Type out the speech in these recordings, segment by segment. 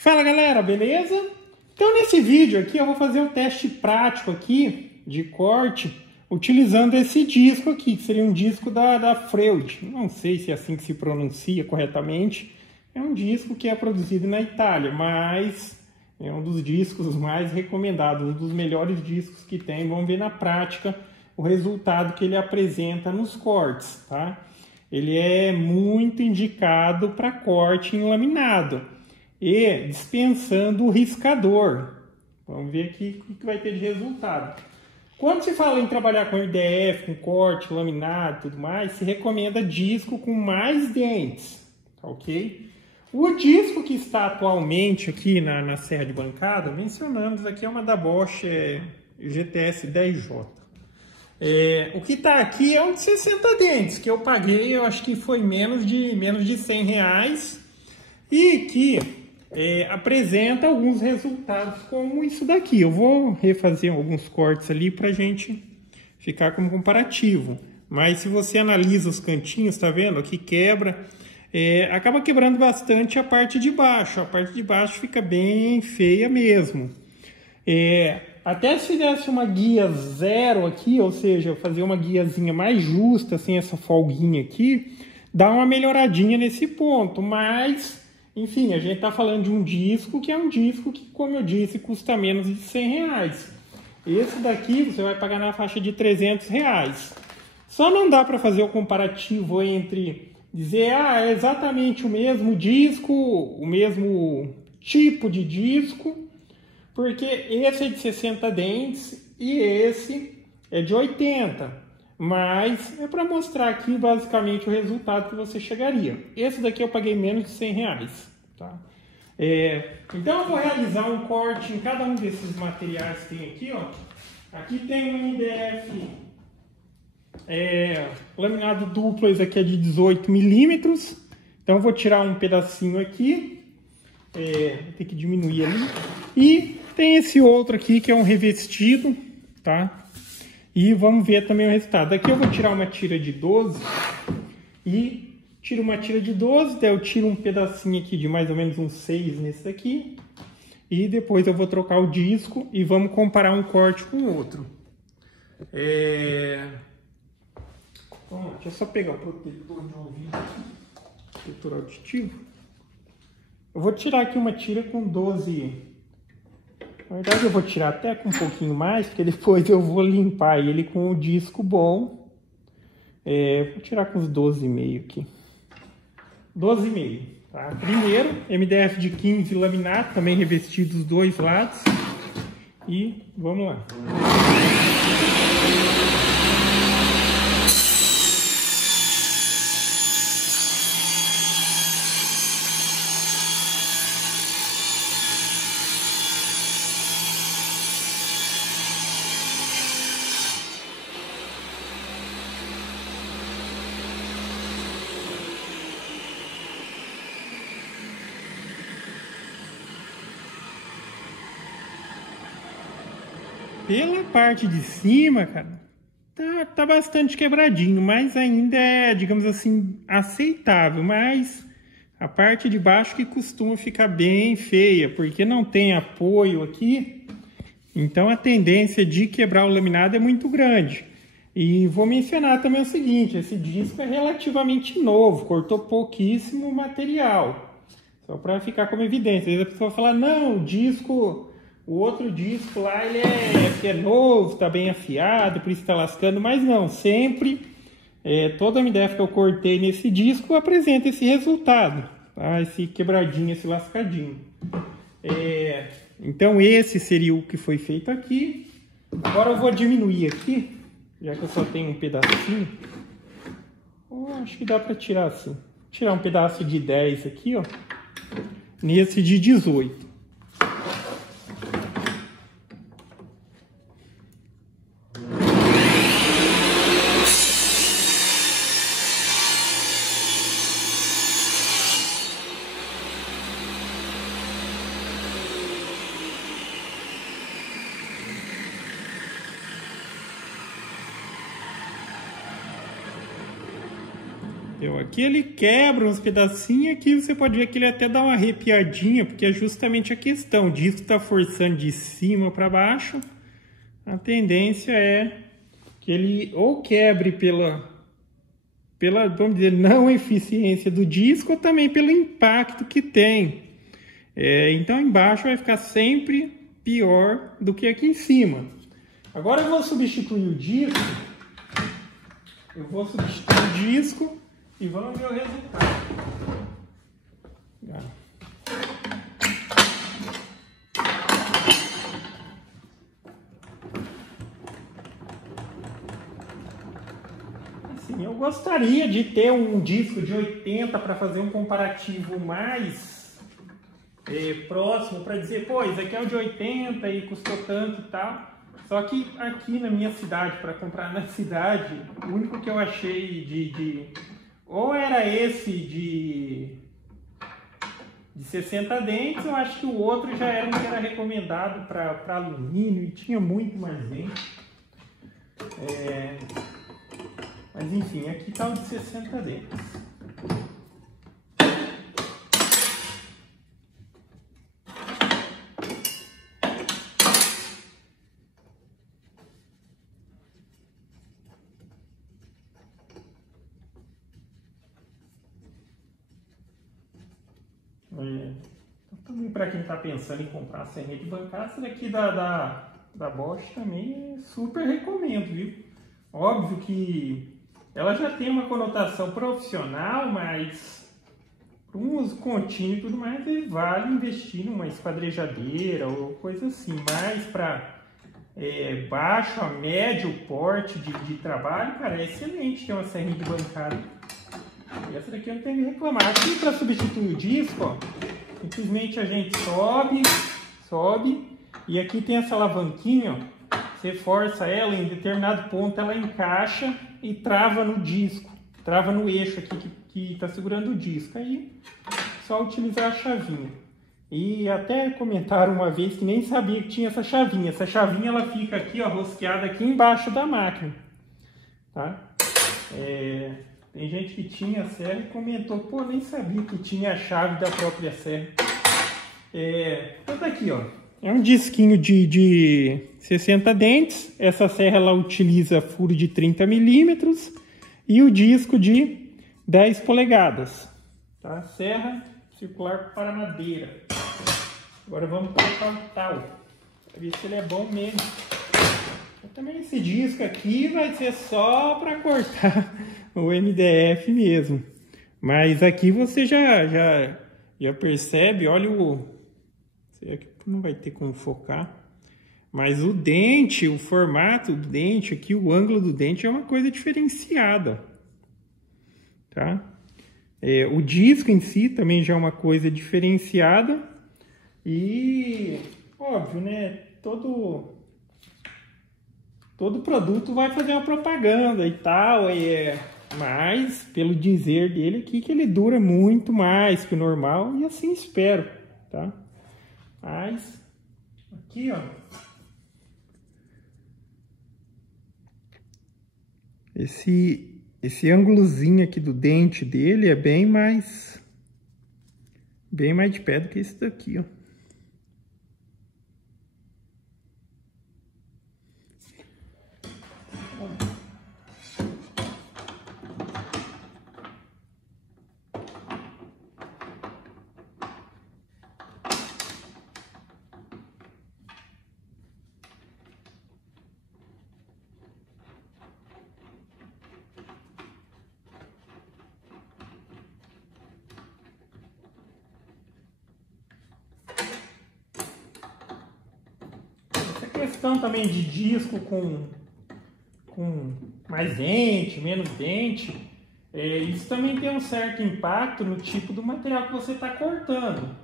Fala galera, beleza? Então nesse vídeo aqui eu vou fazer um teste prático aqui de corte utilizando esse disco aqui, que seria um disco da Freud. Não sei se é assim que se pronuncia corretamente. É um disco que é produzido na Itália, mas é um dos discos mais recomendados, um dos melhores discos que tem. Vamos ver na prática o resultado que ele apresenta nos cortes, tá? Ele é muito indicado para corte em laminado e dispensando o riscador. Vamos ver aqui o que vai ter de resultado. Quando se fala em trabalhar com IDF, com corte, laminado e tudo mais, se recomenda disco com mais dentes, tá ok? O disco que está atualmente aqui na serra de bancada, mencionamos aqui, é uma da Bosch GTS 10J. O que está aqui é um de 60 dentes, que eu paguei, eu acho que foi menos de R$100, e que apresenta alguns resultados como isso daqui. Eu vou refazer alguns cortes ali para a gente ficar como comparativo. Mas se você analisa os cantinhos, tá vendo? Aqui quebra, acaba quebrando bastante a parte de baixo. A parte de baixo fica bem feia mesmo. Até se fizesse uma guia zero aqui, ou seja, fazer uma guiazinha mais justa, sem essa folguinha aqui, dá uma melhoradinha nesse ponto, mas, enfim, a gente está falando de um disco que é um disco que, como eu disse, custa menos de R$100. Esse daqui você vai pagar na faixa de R$300. Só não dá para fazer o comparativo entre dizer, é exatamente o mesmo disco, o mesmo tipo de disco, porque esse é de 60 dentes e esse é de 80. Mas é para mostrar aqui basicamente o resultado que você chegaria. Esse daqui eu paguei menos de R$100. Tá? Então eu vou realizar um corte em cada um desses materiais que tem aqui. Ó. Aqui tem um MDF laminado duplo, esse aqui é de 18 milímetros. Então eu vou tirar um pedacinho aqui. Vou ter que diminuir ali. E tem esse outro aqui que é um revestido, tá? E vamos ver também o resultado. Aqui eu vou tirar uma tira de 12 e tiro uma tira de 12, daí eu tiro um pedacinho aqui de mais ou menos uns 6 nesse aqui. E depois eu vou trocar o disco e vamos comparar um corte com o outro. Bom, deixa eu só pegar o protetor de ouvido aqui, protetor auditivo. Eu vou tirar aqui uma tira com 12. Na verdade eu vou tirar até com um pouquinho mais, porque depois eu vou limpar ele com o disco bom. Vou tirar com os 12,5 aqui. 12,5, tá? Primeiro, MDF de 15 laminado, também revestido dos dois lados. E vamos lá. Pela parte de cima, cara, tá bastante quebradinho, mas ainda é, digamos assim, aceitável. Mas a parte de baixo que costuma ficar bem feia, porque não tem apoio aqui. Então a tendência de quebrar o laminado é muito grande. E vou mencionar também o seguinte, esse disco é relativamente novo, cortou pouquíssimo material. Só para ficar como evidência. Às vezes a pessoa fala, não, o disco... O outro disco lá, ele é novo, está bem afiado, por isso está lascando. Mas não, sempre, toda a MDF que eu cortei nesse disco apresenta esse resultado. Tá? Esse quebradinho, esse lascadinho. Então esse seria o que foi feito aqui. Agora eu vou diminuir aqui, já que eu só tenho um pedacinho. Acho que dá para tirar assim. Tirar um pedaço de 10 aqui, ó. Nesse de 18. Então, aqui ele quebra uns pedacinhos, aqui você pode ver que ele até dá uma arrepiadinha, porque é justamente a questão. O disco está forçando de cima para baixo, a tendência é que ele ou quebre pela, vamos dizer, não eficiência do disco, ou também pelo impacto que tem. Então embaixo vai ficar sempre pior do que aqui em cima. Agora eu vou substituir o disco. E vamos ver o resultado. Assim, eu gostaria de ter um disco de 80 para fazer um comparativo mais próximo, para dizer, pô, esse aqui é o de 80 e custou tanto e tal. Só que aqui na minha cidade, para comprar na cidade, o único que eu achei ou era esse de 60 dentes, eu acho que o outro já era um que era recomendado para alumínio e tinha muito mais dente. Mas enfim, aqui está o de 60 dentes. Também para quem está pensando em comprar a serrinha de bancada, essa daqui da Bosch também super recomendo, viu? Óbvio que ela já tem uma conotação profissional, mas para um uso contínuo e tudo mais, vale investir numa esquadrejadeira ou coisa assim, mais para baixo a médio porte de trabalho, cara, é excelente ter uma serrinha de bancada. E essa daqui eu não tenho que reclamar. Aqui para substituir o disco, ó, simplesmente a gente sobe, e aqui tem essa alavanquinha, ó, você força ela, em determinado ponto ela encaixa e trava no disco, trava no eixo aqui que está segurando o disco. Aí só utilizar a chavinha. E até comentaram uma vez que nem sabia que tinha essa chavinha. Essa chavinha ela fica aqui, ó, rosqueada aqui embaixo da máquina, tá? Tem gente que tinha a serra e comentou, pô, nem sabia que tinha a chave da própria serra. Então tá aqui, ó. É um disquinho de 60 dentes. Essa serra ela utiliza furo de 30 milímetros e o disco de 10 polegadas. Tá? Serra circular para madeira. Agora vamos colocar o tal, para ver se ele é bom mesmo. Também esse disco aqui vai ser só para cortar o MDF mesmo. Mas aqui você já percebe, olha será que não vai ter como focar? Mas o dente, o formato do dente aqui, o ângulo do dente é uma coisa diferenciada. Tá? O disco em si também já é uma coisa diferenciada. E, óbvio, né? Todo produto vai fazer uma propaganda e tal, mas pelo dizer dele aqui que ele dura muito mais que o normal, e assim espero, tá? Mas aqui, ó, esse ângulozinho aqui do dente dele é bem mais de pé do que esse daqui, ó. Questão também de disco com mais dente, menos dente, isso também tem um certo impacto no tipo do material que você está cortando.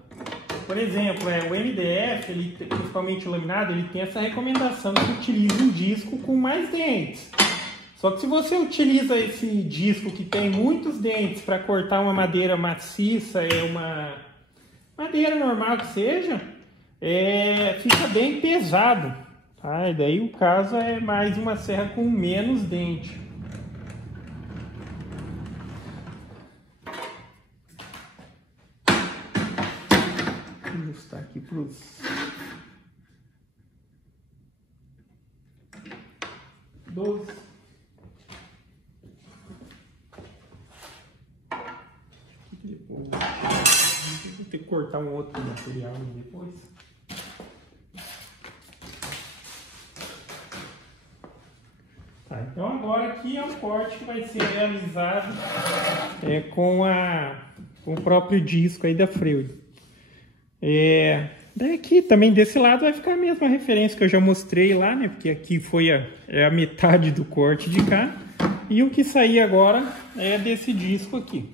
Por exemplo, o MDF, principalmente o laminado, ele tem essa recomendação que utilize um disco com mais dentes. Só que se você utiliza esse disco que tem muitos dentes para cortar uma madeira maciça, uma madeira normal que seja, fica bem pesado. E daí o caso é mais uma serra com menos dente. ajustar aqui para os... Vou ter que cortar um outro material depois. Tá, então agora aqui é um corte que vai ser realizado com o próprio disco aí da Freud. Daqui também desse lado vai ficar a mesma referência que eu já mostrei lá, né? Porque aqui foi a metade do corte de cá. E o que sair agora é desse disco aqui.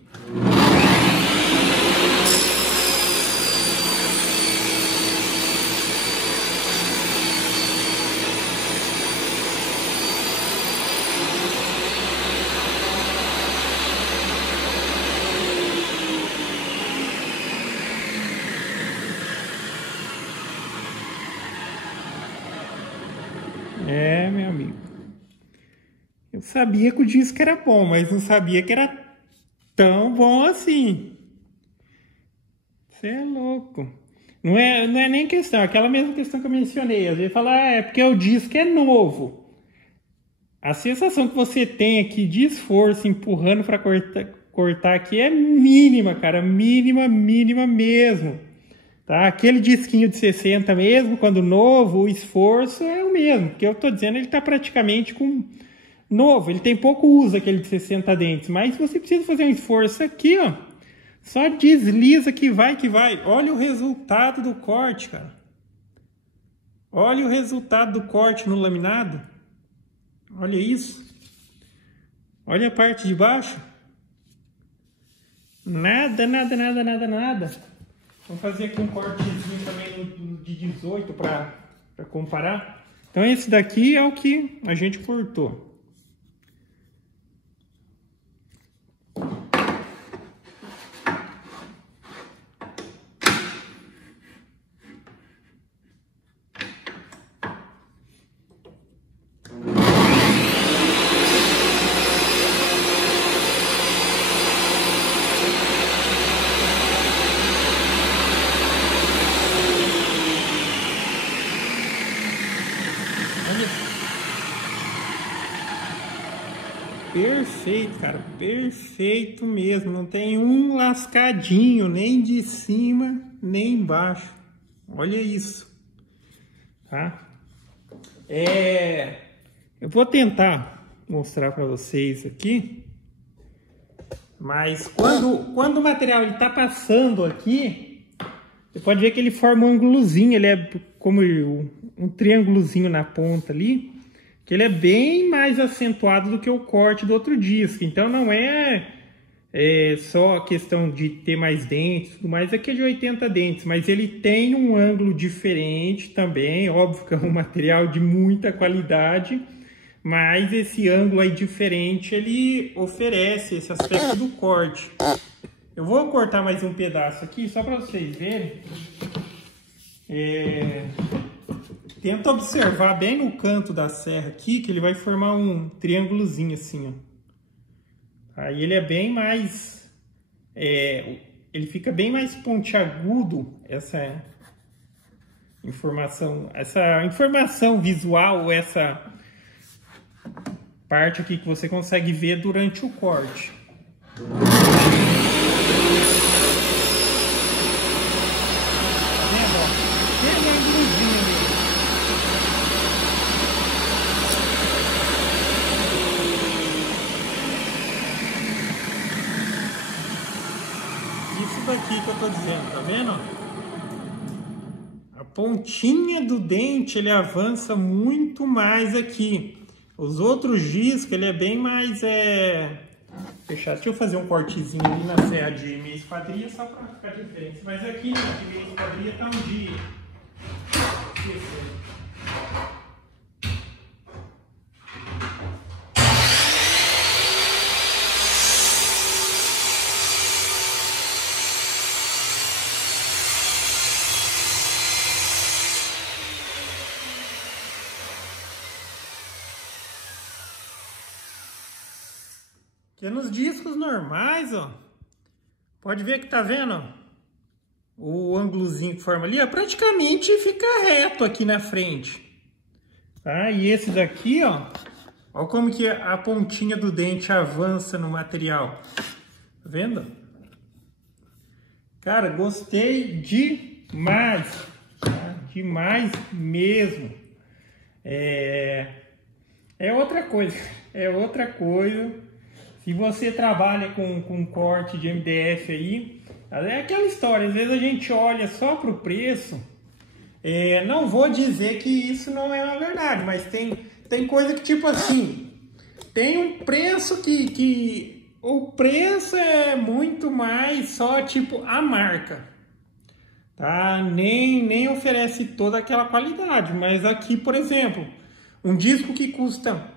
Meu amigo. Eu sabia que o disco era bom, mas não sabia que era tão bom assim. Você é louco. Não é nem questão, aquela mesma questão que eu mencionei. Às vezes fala, é porque o disco é novo. A sensação que você tem aqui de esforço empurrando para cortar aqui é mínima, cara. Mínima mesmo. Tá? Aquele disquinho de 60 mesmo, quando novo, o esforço é o mesmo. Porque eu tô dizendo, ele tá praticamente com novo. Ele tem pouco uso, aquele de 60 dentes. Mas você precisa fazer um esforço aqui, ó. Só desliza que vai que vai. Olha o resultado do corte, cara. Olha o resultado do corte no laminado. Olha isso. Olha a parte de baixo. Nada. Vamos fazer aqui um cortezinho também de 18 para comparar. Então esse daqui é o que a gente cortou. Perfeito, cara, perfeito mesmo, não tem um lascadinho, nem de cima, nem embaixo, olha isso, tá? Eu vou tentar mostrar para vocês aqui, mas quando o material está passando aqui, você pode ver que ele forma um ângulozinho, ele é como um triângulozinho na ponta ali, que ele é bem mais acentuado do que o corte do outro disco. Então não é só a questão de ter mais dentes, tudo mais, aqui é de 80 dentes, mas ele tem um ângulo diferente também, óbvio que é um material de muita qualidade, mas esse ângulo aí diferente, ele oferece esse aspecto do corte. Eu vou cortar mais um pedaço aqui, só para vocês verem. Tenta observar bem no canto da serra aqui, que ele vai formar um triângulozinho assim, ó. Aí ele é bem mais... ele fica bem mais pontiagudo, essa informação visual, essa parte aqui que você consegue ver durante o corte. Aqui que eu tô dizendo, tá vendo? A pontinha do dente ele avança muito mais aqui. Os outros discos ele é bem mais fechado. Deixa eu fazer um cortezinho ali na serra de meia esquadria só para ficar diferente. Mas aqui na de meia esquadria tá um dia. Porque nos discos normais, ó, pode ver que tá vendo, ó, o ângulozinho que forma ali, ó, praticamente fica reto aqui na frente. Tá? E esse daqui, ó, ó como que a pontinha do dente avança no material. Tá vendo? Cara, gostei demais. Tá? Demais mesmo. É outra coisa. É outra coisa. Se você trabalha com corte de MDF aí, é aquela história. Às vezes a gente olha só para o preço. Não vou dizer que isso não é uma verdade, mas tem coisa que tipo assim, tem um preço que o preço é muito mais só tipo a marca, tá? Nem oferece toda aquela qualidade, mas aqui, por exemplo, um disco que custa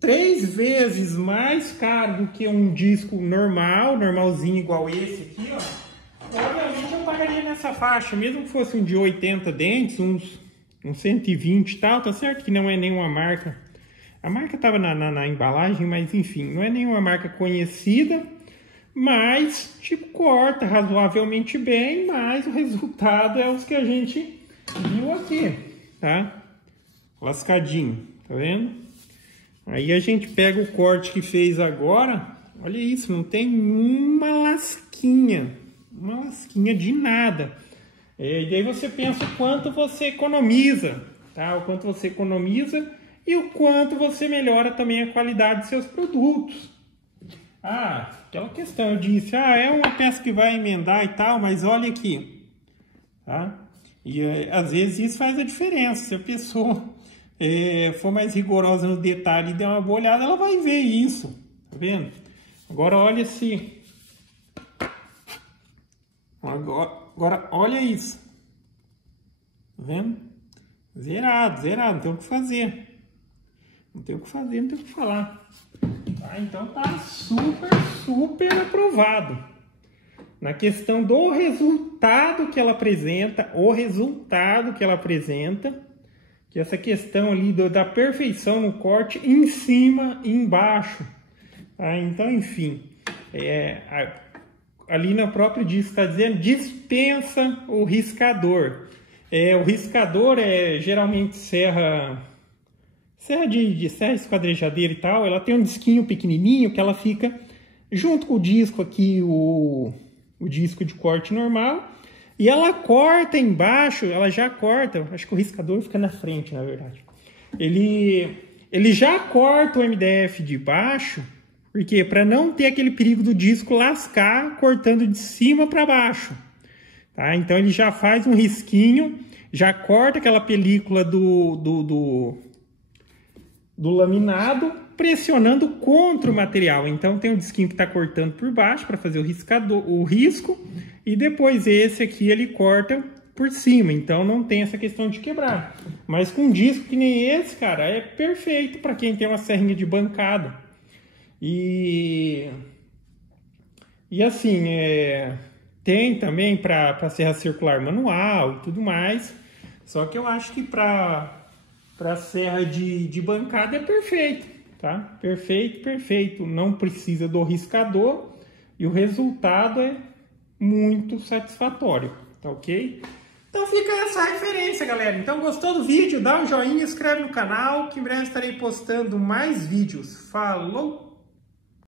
3 vezes mais caro do que um disco normalzinho igual esse aqui, ó. Obviamente eu pagaria nessa faixa, mesmo que fosse um de 80 dentes, uns 120 e tal, tá certo que não é nenhuma marca. A marca tava na embalagem, mas enfim, não é nenhuma marca conhecida, mas tipo corta razoavelmente bem, mas o resultado é os que a gente viu aqui, tá? Lascadinho, tá vendo? Aí a gente pega o corte que fez agora, olha isso, não tem uma lasquinha de nada. E daí você pensa o quanto você economiza, tá? O quanto você economiza e o quanto você melhora também a qualidade dos seus produtos. Aquela questão, eu disse, é uma peça que vai emendar e tal, mas olha aqui, tá? E às vezes isso faz a diferença. Se a pessoa for mais rigorosa no detalhe e der uma boa olhada, ela vai ver isso, tá vendo? Agora olha se... Agora olha isso. Tá vendo? Zerado. Não tem o que fazer. Não tem o que fazer, não tem o que falar. Tá? Então tá super aprovado. Na questão do resultado que ela apresenta, que essa questão ali da perfeição no corte em cima e embaixo. Tá? Então, enfim, ali no próprio disco está dizendo, dispensa o riscador. O riscador geralmente serra de serra esquadrejadeira e tal, ela tem um disquinho pequenininho que ela fica junto com o disco aqui, o disco de corte normal, e ela corta embaixo, ela já corta, acho que o riscador fica na frente, na verdade. Ele já corta o MDF de baixo, porque para não ter aquele perigo do disco lascar cortando de cima para baixo. Tá? Então ele já faz um risquinho, já corta aquela película do laminado, pressionando contra o material. Então tem um disquinho que está cortando por baixo para fazer o risco, e depois esse aqui ele corta por cima. Então não tem essa questão de quebrar. Mas com um disco que nem esse, cara, é perfeito para quem tem uma serrinha de bancada. E assim, tem também para serra circular manual e tudo mais. Só que eu acho que para serra de bancada é perfeito, tá? Perfeito. Não precisa do riscador e o resultado é muito satisfatório, tá ok? Então fica essa referência, galera. Então gostou do vídeo? Dá um joinha, inscreve no canal, que em breve estarei postando mais vídeos. Falou!